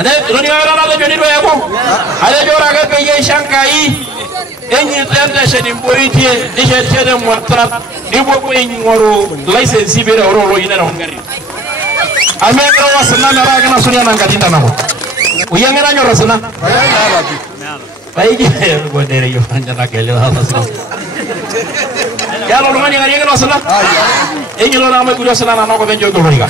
Ada ini orang ada jadi dua aku. Ada orang yang pergi Shanghai. Ini tanda sedih politik. Di sedih muatrat. Di buku ini ngoru lisensi beda orang ini orang Hungary. Amerika wasna nara kena sunya nangkat cinta nama. Uyang era nyor rasna. Baik ya, gua dari yo anjana kele rasna. Ya lo lumani ngari kena rasna. Ini lo nama gua rasna nana ko benjo ko riga.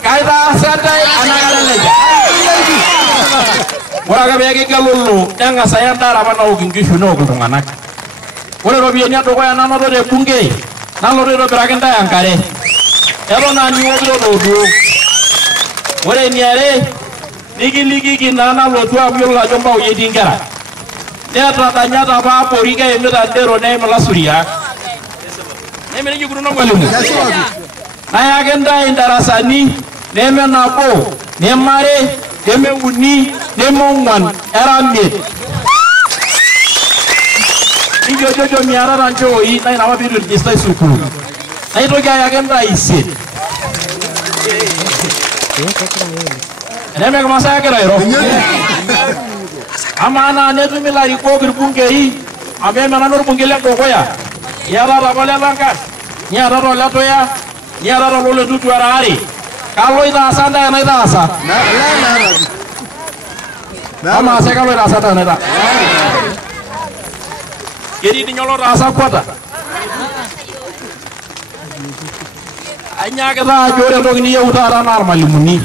Kaida sadai anak-anak leja. Waraga begi galulu, danga saya tara bana ugingi shuno kutunganak. Wore robienya to koya nano de bunge. Nalo de beragenda yang kare. Ero na ni wobiro do. Wore niare ligi kinana lo tu abyo la jomba uye dingara. Dia tratanya apa poriga emira dero ne malasuria. Neme ni guru no galumu. Na agenda indarasani neme napo, nemare, neme uni, neme ungwan, eramit. Jojo miara rancho i na nama biru distai suku. Na itu kaya agenda isi. Neme kemasa kira ero. Amana ne tu milari ko berbungke i. Abe mana nur bungkele ko ya. Ya rara boleh langkas. Ya rara lato ya. Ya rara boleh tu juara hari. Kalau itu asa anda yang itu asa. Ama saya kalau itu asa anda itu. Jadi di nyolor asa kuat. Hanya kita jore dong ini ya utara normal muni.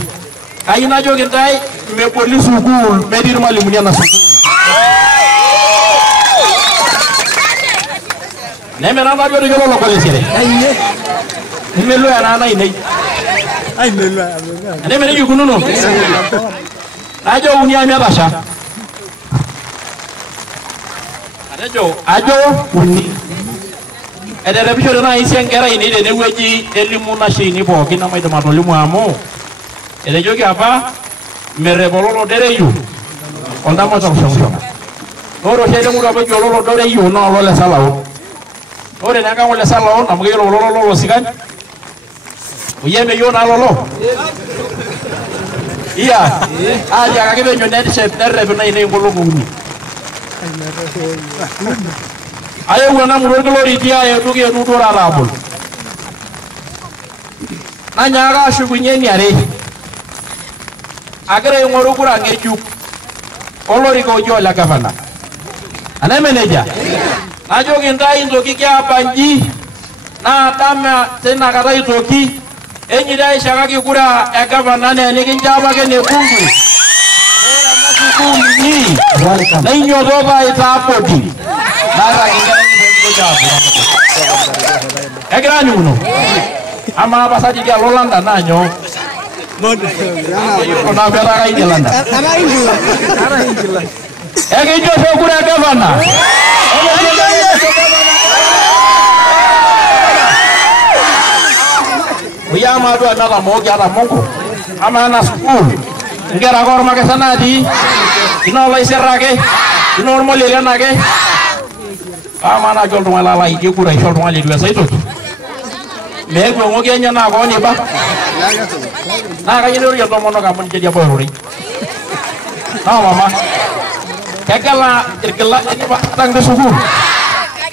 Ayo na jogen tai me polis sukul, me dir mali muni na sukul. Ne me na jore jolo lo polis ire. Ni me lo ana na ini. Ai me lo. Ne me ni yukunu no. Ajo uni amya basha. Ajo uni. Ada revision na isi yang kera ini de weji elimu na shi ni bo kina mai de matolimu amo. Ada jogi apa? Merebololo dereyu. Onda mo song. Oro shede mu do jololo dereyu no lo le salao. Ore na ka mo le salao na mo yolo lo sikan. Uye me yo na lo. Iya. Aja ka ke be nyone chef derre na ine ngolo nguni. Ayo wana murogolori dia ayo duge nudora rabul. Nanya ga shugunye ni are. Agare ngorugura ngejuk. Olori go jola gavana. Ana meneja. Najo ginda indoki kya banji. Na tama tena kata itoki. Enyi dai shakaki kura ya gavana ne nikinjaba ke ne kungu. Ora masuku ni. Na inyo doba itapoti. Nara ingana ni jabu. Egrani uno. Ama apa saja dia lolanda nanyo. Ona berara ini landa. Ara injil. Ege jo sokura gavana. Uya madu anaka mogi ara mongo. Ama na school. Ngera gor make sanadi. Ino lai serake. Ino normali lenake. Amana jol duma lala iki kura jol duma li dua saito. Me ko ngoge nya na ko ni ba. Na ka yino yo tomono ka mun jadi apa hori. Na mama. Kekala irkela ini ba tang de suku.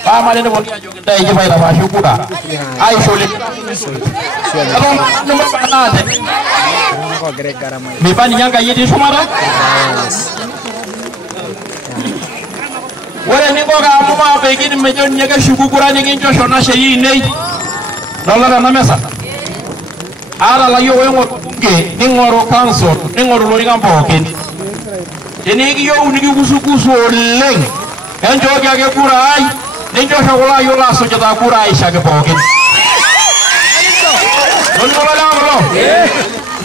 Pa male ne boni ajo kita iki ba ira ba syukura. Ai sole. Kalau nomor mana de. Me pa ni nyanga yidi sumara. Wala ni ko ga mo ma be gini me jon nyaga shuku kurani ngin jo shona sheyi nei dollar na mesa ara la yo ngo bunge ni ngoro council ni ngoro lo ngam boken ini ki yo unigi kusuku leng en jo ga ge kurai ni jo shola yo la so jata kurai sha ge boken don ko la ngoro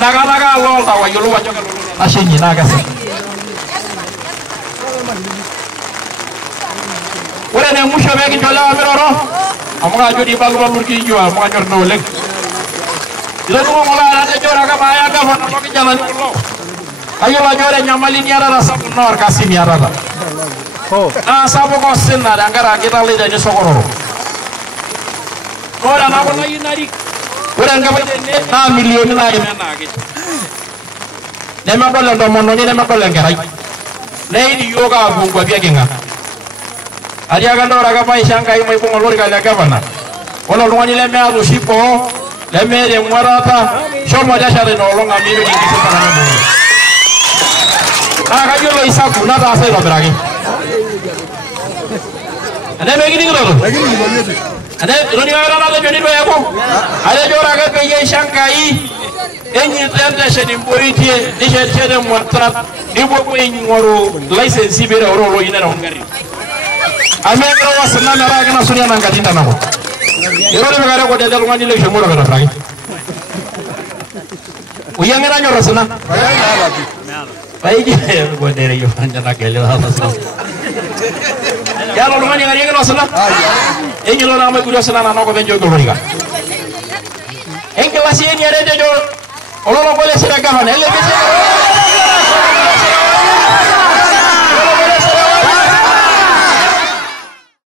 naga lo ta wa yo lo wa jo ga lo ashenyi naga se Ora ne musho begi jola miroro amuga jodi balu balu ki jua amuga jor no lek ilo ko mola ada jora ka baya ka fana ko ki jalan lo ayo la jore nyamali ni ara rasa nor kasih ni ara sabu ko sinna da ngara kita le da ni sokoro ora na ko yinari ora ngaba na million na ge na ge ne ma ko ndo monno ni ne ma ko le ngerai ne ni yoga bu ko biya genga ari aga ndo raga pai shangai mai ko ngolori ga la gavana wala lwani le me alu shipo le me de mwarata shomo ja share no longa mi ni kisi kana mo aga yo isa ku na da sai no bragi ane me gini ngoro ane roni ara na le joni do yako ale jo raga pe ye shangai enyi tente shedi mboriti ni shede mwatra ni bo enyi ngoro license bere oro ina na ngari amegro wasna na raga na sunya na ngatinda namo yoro de magare ko de dal ngani le shemo ro ragi uyangera nyoro sana baiji ko de yo anja na kele hasa ya lo ngani ngari ngero sana enyi lo na ma ku sana na ko benjo ko riga enke wasi ni are de jo olo ko le sira gahana ele ke